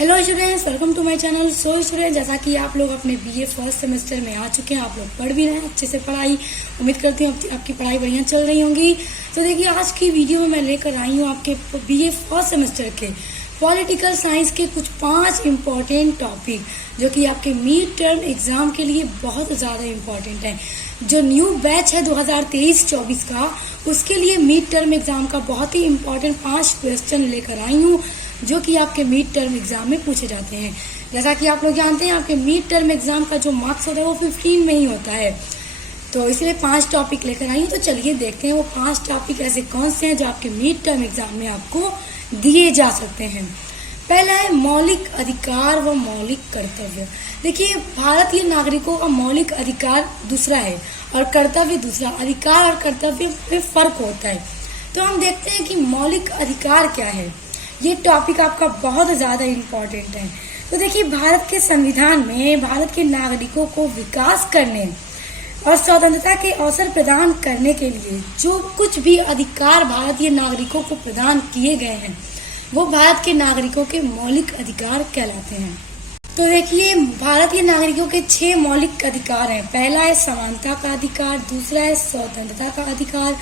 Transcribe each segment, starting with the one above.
Hello students, welcome to my channel. So student, जैसा कि आप लोग अपने बीए फर्स्ट सेमेस्टर में आ चुके हैं, आप लोग पढ़ भी रहे हैं अच्छे से पढ़ाई। उम्मीद करती हूँ आपकी पढ़ाई बढ़िया चल रही होंगी। तो देखिए, आज की वीडियो में मैं लेकर आई हूँ आपके बीए फर्स्ट सेमेस्टर के पॉलिटिकल साइंस के कुछ 5 इम्पॉर्टेंट टॉपिक जो कि आपके मिड टर्म एग्जाम के लिए बहुत ज़्यादा इम्पॉर्टेंट है। जो न्यू बैच है 2023-24 का, उसके लिए मिड टर्म एग्जाम का बहुत ही इम्पॉर्टेंट 5 क्वेश्चन लेकर आई हूँ जो कि आपके मिड टर्म एग्जाम में पूछे जाते हैं। जैसा कि आप लोग जानते हैं, आपके मिड टर्म एग्जाम का जो मार्क्स होता है वो 15 में ही होता है। तो इसलिए 5 टॉपिक लेकर आई हूँ। तो चलिए देखते हैं वो 5 टॉपिक ऐसे कौन से हैं जो आपके मिड टर्म एग्जाम में आपको दिए जा सकते हैं। पहला है मौलिक अधिकार व मौलिक कर्तव्य। देखिए, भारतीय नागरिकों का मौलिक अधिकार दूसरा है और कर्तव्य दूसरा। अधिकार और कर्तव्य में फर्क होता है। तो हम देखते हैं कि मौलिक अधिकार क्या है। ये टॉपिक आपका बहुत ज़्यादा इम्पोर्टेंट है। तो देखिए, भारत के संविधान में भारत के नागरिकों को विकास करने और स्वतंत्रता के अवसर प्रदान करने के लिए जो कुछ भी अधिकार भारतीय नागरिकों को प्रदान किए गए हैं वो भारत के नागरिकों के मौलिक अधिकार कहलाते हैं। तो देखिए, भारतीय नागरिकों के 6 मौलिक अधिकार हैं। पहला है समानता का अधिकार, दूसरा है स्वतंत्रता का अधिकार,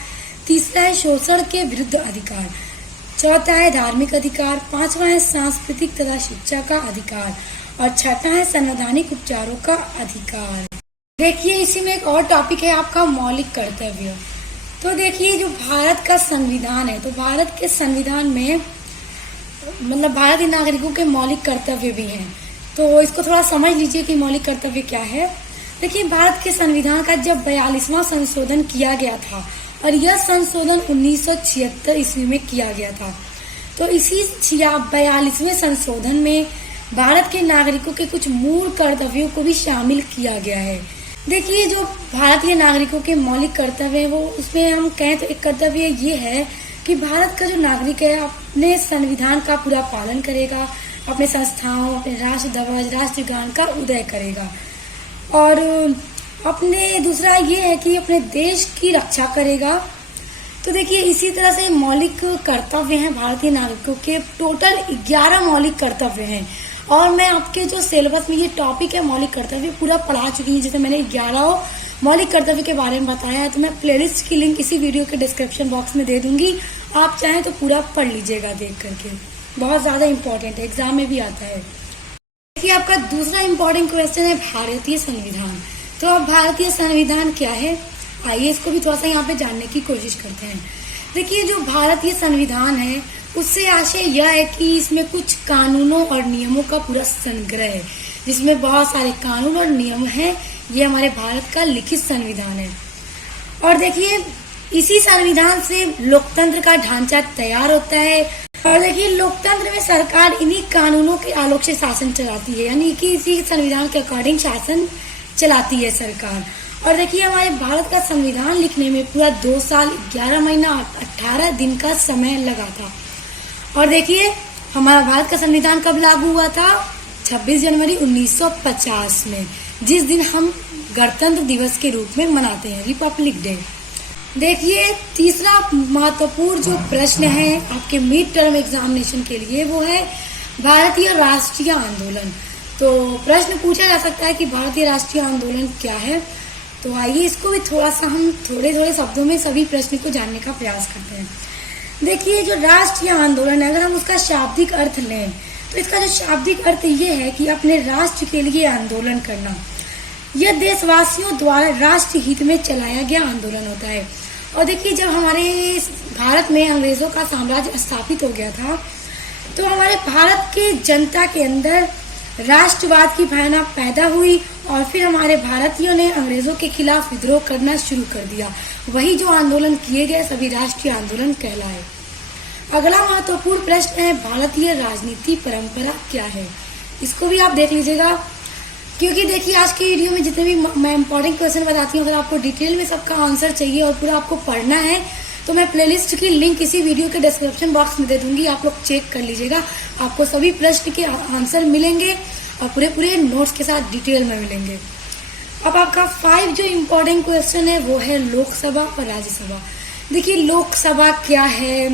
तीसरा है शोषण के विरुद्ध अधिकार, चौथा है धार्मिक अधिकार, पांचवा है सांस्कृतिक तथा शिक्षा का अधिकार और छठा है संवैधानिक उपचारों का अधिकार। देखिए, इसी में एक और टॉपिक है आपका मौलिक कर्तव्य। तो देखिए, जो भारत का संविधान है, तो भारत के संविधान में मतलब भारतीय नागरिकों के मौलिक कर्तव्य भी हैं। तो इसको थोड़ा समझ लीजिए कि मौलिक कर्तव्य क्या है। देखिए, भारत के संविधान का जब 42वां संशोधन किया गया था और यह संशोधन 1976 ईस्वी में किया गया था। तो इसी 42वें संशोधन में भारत के नागरिकों के कुछ मूल कर्तव्यों को भी शामिल किया गया है। देखिए, जो भारतीय नागरिकों के मौलिक कर्तव्य है वो उसमें हम कहें तो एक कर्तव्य ये है कि भारत का जो नागरिक है अपने संविधान का पूरा पालन करेगा, अपने संस्थाओं, अपने राष्ट्र ध्वज, राष्ट्रगान का उदय करेगा और अपने दूसरा ये है कि अपने देश की रक्षा करेगा। तो देखिए, इसी तरह से मौलिक कर्तव्य हैं भारतीय नागरिकों के। टोटल 11 मौलिक कर्तव्य हैं और मैं आपके जो सिलेबस में ये टॉपिक है मौलिक कर्तव्य पूरा पढ़ा चुकी हूँ। जैसे मैंने 11 मौलिक कर्तव्य के बारे में बताया है, तो मैं प्लेलिस्ट की लिंक इसी वीडियो के डिस्क्रिप्शन बॉक्स में दे दूंगी। आप चाहें तो पूरा पढ़ लीजिएगा देख करके, बहुत ज्यादा इंपॉर्टेंट है, एग्जाम में भी आता है। देखिए, आपका दूसरा इंपॉर्टेंट क्वेश्चन है भारतीय संविधान। तो अब भारतीय संविधान क्या है, आइए इसको भी थोड़ा सा यहाँ पे जानने की कोशिश करते हैं। देखिए, जो भारतीय संविधान है उससे आशय यह है कि इसमें कुछ कानूनों और नियमों का पूरा संग्रह है, जिसमें बहुत सारे कानून और नियम हैं। ये हमारे भारत का लिखित संविधान है और देखिए, इसी संविधान से लोकतंत्र का ढांचा तैयार होता है। और देखिए, लोकतंत्र में सरकार इन्हीं कानूनों के आलोक से शासन चलाती है, यानी कि इसी संविधान के अकॉर्डिंग शासन चलाती है सरकार। और देखिए, हमारे भारत का संविधान लिखने में पूरा 2 साल 11 महीना 18 दिन का समय लगा था। और देखिए, हमारा भारत का संविधान कब लागू हुआ था? 26 जनवरी 1950 में, जिस दिन हम गणतंत्र दिवस के रूप में मनाते हैं, रिपब्लिक डे। देखिए, तीसरा महत्वपूर्ण जो प्रश्न है आपके मिड टर्म एग्जामिनेशन के लिए वो है भारतीय राष्ट्रीय आंदोलन। तो प्रश्न पूछा जा सकता है कि भारतीय राष्ट्रीय आंदोलन क्या है। तो आइए इसको भी थोड़ा सा हम थोड़े थोड़े शब्दों में सभी प्रश्न को जानने का प्रयास करते हैं। देखिए, जो राष्ट्रीय आंदोलन है, अगर हम उसका शाब्दिक अर्थ लें तो इसका जो शाब्दिक अर्थ ये है कि अपने राष्ट्र के लिए आंदोलन करना। यह देशवासियों द्वारा राष्ट्र हित में चलाया गया आंदोलन होता है। और देखिए, जब हमारे भारत में अंग्रेजों का साम्राज्य स्थापित हो गया था तो हमारे भारत के जनता के अंदर राष्ट्रवाद की भावना पैदा हुई और फिर हमारे भारतीयों ने अंग्रेजों के खिलाफ विद्रोह करना शुरू कर दिया। वही जो आंदोलन किए गए सभी राष्ट्रीय आंदोलन कहलाए। अगला महत्वपूर्ण प्रश्न है भारतीय राजनीति परंपरा क्या है। इसको भी आप देख लीजिएगा, क्योंकि देखिए, आज की वीडियो में जितने भी मैं इंपॉर्टेंट क्वेश्चन बताती हूँ, अगर आपको डिटेल में सबका आंसर चाहिए और पूरा आपको पढ़ना है तो मैं प्लेलिस्ट की लिंक इसी वीडियो के डिस्क्रिप्शन बॉक्स में दे दूंगी। आप लोग चेक कर लीजिएगा, आपको सभी प्रश्न के आंसर मिलेंगे और पूरे नोट्स के साथ डिटेल में मिलेंगे। अब आपका 5 जो इम्पोर्टेंट क्वेश्चन है वो है लोकसभा और राज्यसभा। देखिए, लोकसभा क्या है,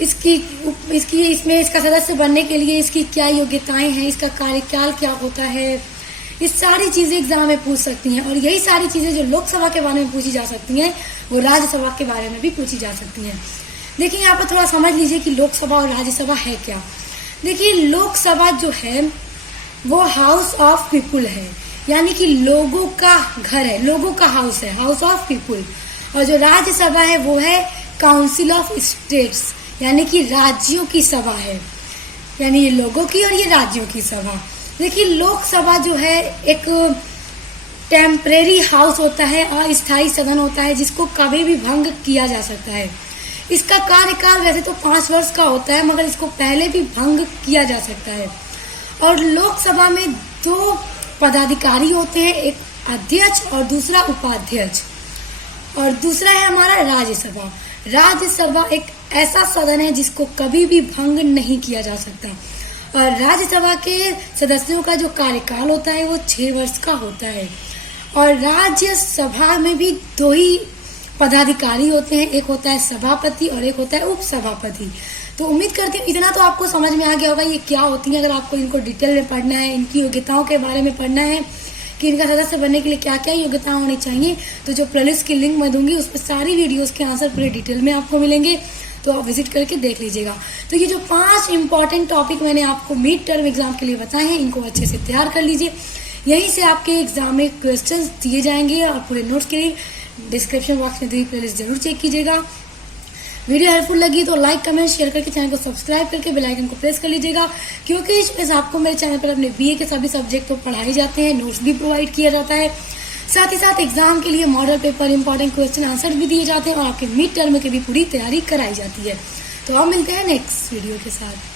इसका सदस्य बनने के लिए इसकी क्या योग्यताएं हैं, इसका कार्यकाल क्या होता है, ये सारी चीजें एग्जाम में पूछ सकती हैं। और यही सारी चीजें जो लोकसभा के बारे में पूछी जा सकती हैं वो राज्यसभा के बारे में भी पूछी जा सकती हैं। देखिए यहाँ पर थोड़ा समझ लीजिए कि लोकसभा और राज्यसभा है क्या। देखिए लोकसभा जो है वो हाउस ऑफ पीपुल है, यानी कि लोगों का घर है, लोगों का हाउस है, हाउस ऑफ पीपुल। और जो राज्यसभा है वो है काउंसिल ऑफ स्टेट्स, यानी कि राज्यों की सभा है, यानी ये लोगों की और ये राज्यों की सभा। देखिए लोकसभा जो है एक टेम्परेरी हाउस होता है, अस्थायी सदन होता है जिसको कभी भी भंग किया जा सकता है। इसका कार्यकाल वैसे तो 5 वर्ष का होता है, मगर इसको पहले भी भंग किया जा सकता है। और लोकसभा में 2 पदाधिकारी होते हैं, एक अध्यक्ष और दूसरा उपाध्यक्ष। और दूसरा है हमारा राज्यसभा। राज्यसभा एक ऐसा सदन है जिसको कभी भी भंग नहीं किया जा सकता। और राज्यसभा के सदस्यों का जो कार्यकाल होता है वो 6 वर्ष का होता है। और राज्यसभा में भी 2 ही पदाधिकारी होते हैं, एक होता है सभापति और एक होता है उपसभापति। तो उम्मीद करती हूँ इतना तो आपको समझ में आ गया होगा ये क्या होती है। अगर आपको इनको डिटेल में पढ़ना है, इनकी योग्यताओं के बारे में पढ़ना है कि इनका सदस्य बनने के लिए क्या क्या योग्यता होनी चाहिए, तो जो प्लेलिस्ट की लिंक मैं दूंगी उस पर सारी वीडियोस के आंसर पूरे डिटेल में आपको मिलेंगे, तो आप विजिट करके देख लीजिएगा। तो ये जो 5 इंपॉर्टेंट टॉपिक मैंने आपको मिड टर्म एग्जाम के लिए बताए हैं, इनको अच्छे से तैयार कर लीजिए। यहीं से आपके एग्जाम में क्वेश्चन दिए जाएंगे और पूरे नोट्स के लिए डिस्क्रिप्शन बॉक्स में दी प्लेलिस्ट जरूर चेक कीजिएगा। वीडियो हेल्पफुल लगी तो लाइक, कमेंट, शेयर करके चैनल को सब्सक्राइब करके बेल आइकन को प्रेस कर लीजिएगा, क्योंकि इसमें आपको मेरे चैनल पर अपने बीए के सभी सब्जेक्ट तो पढ़ाए जाते हैं, नोट्स भी प्रोवाइड किया जाता है, साथ ही साथ एग्जाम के लिए model paper, important question answer भी दिए जाते हैं और आपके मिड टर्म की भी पूरी तैयारी कराई जाती है। तो अब मिलते हैं नेक्स्ट वीडियो के साथ।